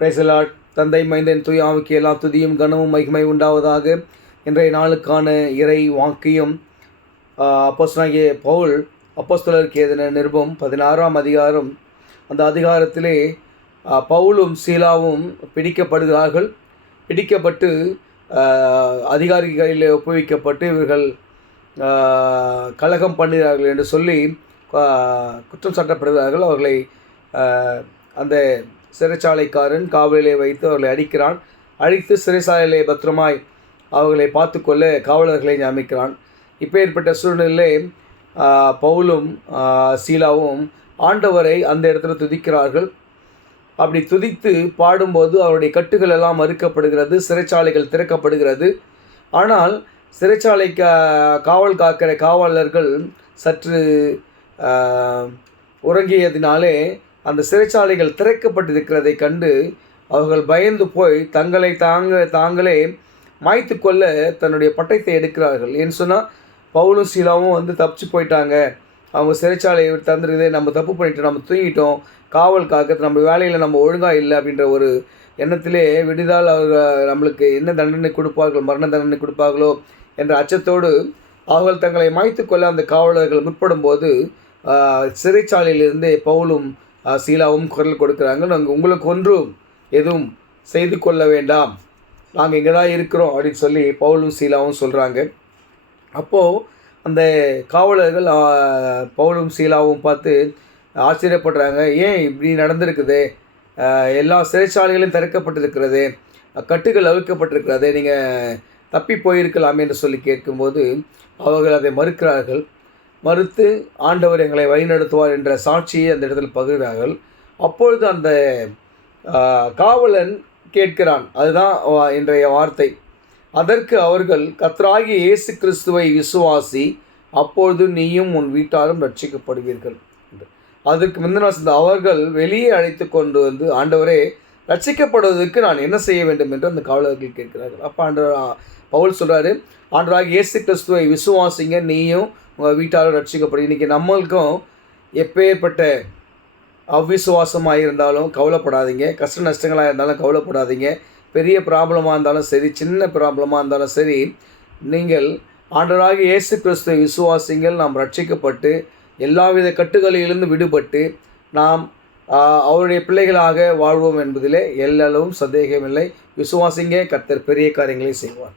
Praise the Lord. தந்தை மைந்தன் தூய ஆவிக்கு எல்லா துதியும் கனமும் மகிமை உண்டாவதாக. இன்றைய நாளுக்கான இறை வாக்கியம் அப்போஸ்தலனாகிய பவுல் அப்போஸ்தலருக்கு எழுதின நிருபம் 16ஆம் அதிகாரம். அந்த அதிகாரத்திலே பவுலும் சீலாவும் பிடிக்கப்படுகிறார்கள். பிடிக்கப்பட்டு அதிகாரிகளில் ஒப்புவிக்கப்பட்டு இவர்கள் கலகம் பண்ணுகிறார்கள் என்று சொல்லி குற்றம் சாட்டப்படுகிறார்கள். அவர்களை அந்த சிறைச்சாலைக்காரன் காவலிலே வைத்து அவர்களை அடிக்கிறான். அடித்து சிறைச்சாலையிலே பத்திரமாய் அவர்களை பார்த்து கொள்ள காவலர்களை நியமிக்கிறான். இப்போ ஏற்பட்ட சூழ்நிலையிலே பவுலும் சீலாவும் ஆண்டவரை அந்த இடத்துல துதிக்கிறார்கள். அப்படி துதித்து பாடும்போது அவருடைய கட்டுகள் எல்லாம் மறுக்கப்படுகிறது, சிறைச்சாலைகள் திறக்கப்படுகிறது. ஆனால் சிறைச்சாலை காவல் காக்கிற காவலர்கள் சற்று உறங்கியதினாலே அந்த சிறைச்சாலைகள் திறக்கப்பட்டிருக்கிறதை கண்டு அவர்கள் பயந்து போய் தங்களை தாங்களே மாய்த்து கொள்ள தன்னுடைய பட்டயத்தை எடுக்கிறார்கள். ஏன்னு சொன்னால் பவுலும் சீலாவும் தப்பிச்சு போயிட்டாங்க, அவங்க சிறைச்சாலையை தந்துருக்குதே, நம்ம தப்பு பண்ணிட்டு நம்ம தூங்கிட்டோம், காவல் காக்க நம்ம வேலையில் நம்ம ஒழுங்காக இல்லை அப்படின்ற ஒரு எண்ணத்திலே விடுதால் அவர்கள் நம்மளுக்கு என்ன தண்டனை கொடுப்பார்கள், மரண தண்டனை கொடுப்பார்களோ என்ற அச்சத்தோடு அவர்கள் தங்களை மாய்த்து கொள்ள அந்த காவலர்கள் முற்படும் போது சிறைச்சாலையிலிருந்தே பவுலும் சீலாவும் குரல் கொடுக்குறாங்க. நாங்கள் உங்களுக்கு ஒன்றும் எதுவும் செய்து கொள்ள வேண்டாம், நாங்கள் இங்கே தான் இருக்கிறோம் அப்படின்னு சொல்லி பவுலும் சீலாவும் சொல்கிறாங்க. அப்போது அந்த காவலர்கள் பவுலும் சீலாவும் பார்த்து ஆச்சரியப்படுறாங்க. ஏன் இப்படி நடந்திருக்குது, எல்லா சிறைச்சாலைகளும் திறக்கப்பட்டிருக்கிறது, கட்டுகள் அவிழ்க்கப்பட்டிருக்கிறது, நீங்கள் தப்பி போயிருக்கலாமே என்று சொல்லி கேட்கும்போது அவர்கள் அதை மறுக்கிறார்கள். மறுத்து ஆண்டவர் எங்களை வழிநடத்துவார் என்ற சாட்சியை அந்த இடத்தில் பகிர்கிறார்கள். அப்பொழுது அந்த காவலன் கேட்கிறான், அதுதான் இன்றைய வார்த்தை. அதற்கு அவர்கள், கர்த்தராகிய இயேசு கிறிஸ்துவை விசுவாசி, அப்பொழுது நீயும் உன் வீட்டாரும் ரட்சிக்கப்படுவீர்கள். அதற்கு முந்தின அவர்கள் வெளியே அழைத்து கொண்டு ஆண்டவரே, ரட்சிக்கப்படுவதற்கு நான் என்ன செய்ய வேண்டும் என்று அந்த காவலர்கள் கேட்கிறார்கள். அப்போ ஆண்டவர் பவுல் சொல்கிறாரு, ஆண்டவராகிய இயேசு கிறிஸ்துவை விசுவாசிங்க, நீயும் உங்கள் வீட்டாலும் ரட்சிக்கப்படும். இன்றைக்கி நம்மளுக்கும் எப்பேற்பட்ட அவ்விசுவாசமாக இருந்தாலும் கவலைப்படாதீங்க, கஷ்ட நஷ்டங்களாக இருந்தாலும் கவலைப்படாதீங்க, பெரிய ப்ராப்ளமாக இருந்தாலும் சரி, சின்ன ப்ராப்ளமாக இருந்தாலும் சரி, நீங்கள் ஆண்டவராகிய இயேசு கிறிஸ்துவை விசுவாசிங்கள், நாம் ரட்சிக்கப்பட்டு எல்லாவித கட்டுகளிலிருந்து விடுபட்டு நாம் அவருடைய பிள்ளைகளாக வாழ்வோம் என்பதிலே எல்லளவும் சந்தேகமில்லை. விசுவாசிங்க, கர்த்தர் பெரிய காரியங்களை செய்வார்.